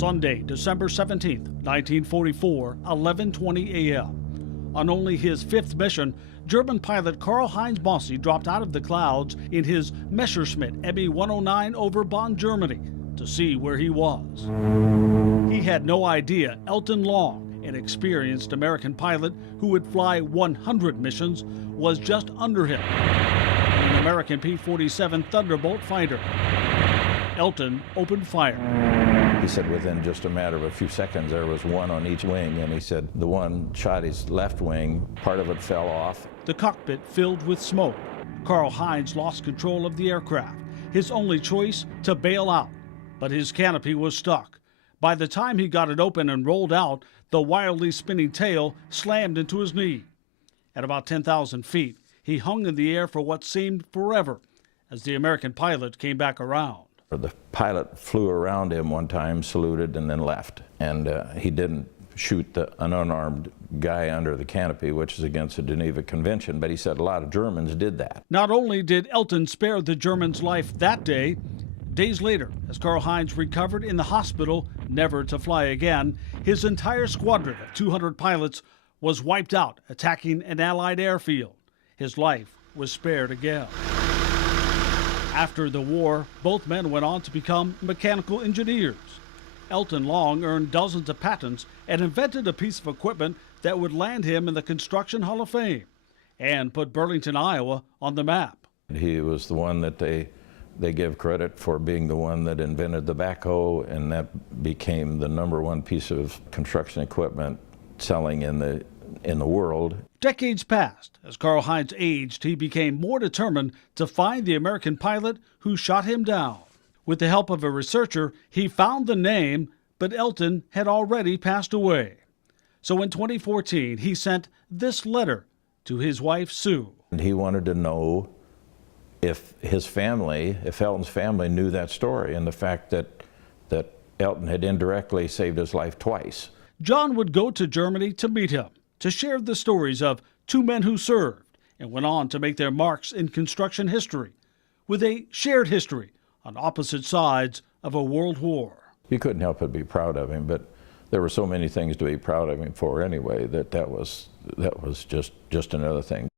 Sunday, December 17th, 1944, 11:20 a.m. On only his fifth mission, German pilot Karl-Heinz Bosse dropped out of the clouds in his Messerschmitt Me-109 over Bonn, Germany, to see where he was. He had no idea Elton Long, an experienced American pilot who would fly 100 missions, was just under him, an American P-47 Thunderbolt fighter. Elton opened fire. He said within just a matter of a few seconds there was one on each wing, and he said the one shot his left wing, part of it fell off. The cockpit filled with smoke. Karl-Heinz lost control of the aircraft, his only choice to bail out, but his canopy was stuck. By the time he got it open and rolled out, the wildly spinning tail slammed into his knee. At about 10,000 feet, he hung in the air for what seemed forever as the American pilot came back around. The pilot flew around him one time, saluted, and then left. And he didn't shoot an unarmed guy under the canopy, which is against the Geneva Convention, but he said a lot of Germans did that. Not only did Elton spare the Germans' life that day, days later, as Karl-Heinz recovered in the hospital, never to fly again, his entire squadron of 200 pilots was wiped out attacking an Allied airfield. His life was spared again. After the war, both men went on to become mechanical engineers. Elton Long earned dozens of patents and invented a piece of equipment that would land him in the Construction Hall of Fame and put Burlington, Iowa on the map. He was the one that they give credit for being the one that invented the backhoe, and that became the #1 piece of construction equipment selling in the world. Decades passed. As Karl-Heinz aged, he became more determined to find the American pilot who shot him down. With the help of a researcher, he found the name, but Elton had already passed away. So in 2014, he sent this letter to his wife, Sue. And he wanted to know if Elton's family knew that story, and the fact that Elton had indirectly saved his life twice. John would go to Germany to meet him, to share the stories of two men who served and went on to make their marks in construction history, with a shared history on opposite sides of a world war. You couldn't help but be proud of him, but there were so many things to be proud of him for anyway that was just another thing.